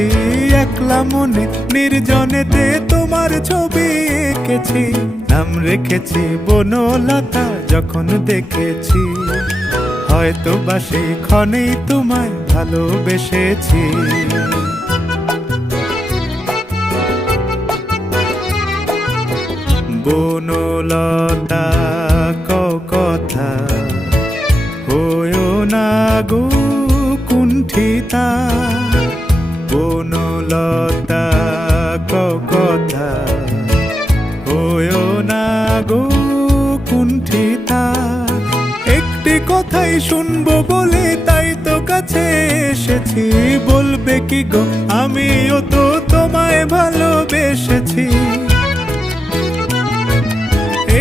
এসেছি একলা মনে নির্জনেতে তোমার ছবি এঁকেছি, নাম রেখেছি বনলতা যখন দেখেছি, হয়তো বা সেই ক্ষণেই তোমায় ভালোবেসেছি। বনলতা কথা হয়ো না গো কুণ্ঠিতা, বনলতা কথা হয়ো না গো কুণ্ঠিতা। একটি কথাই শুনবো বলে তাই তো কাছে এসেছি, বলবে কি গো আমিও তো তোমায় ভালোবেসেছি।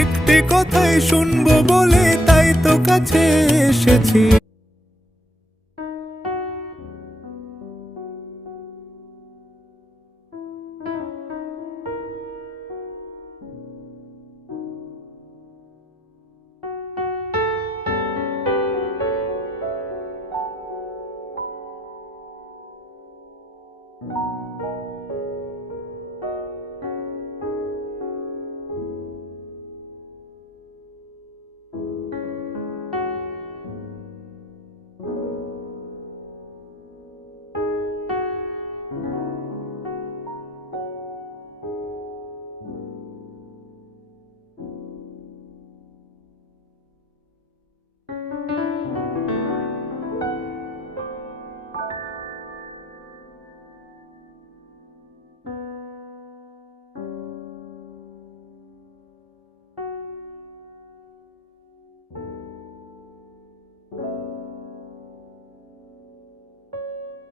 একটি কথাই শুনবো বলে তাই তো কাছে এসেছি।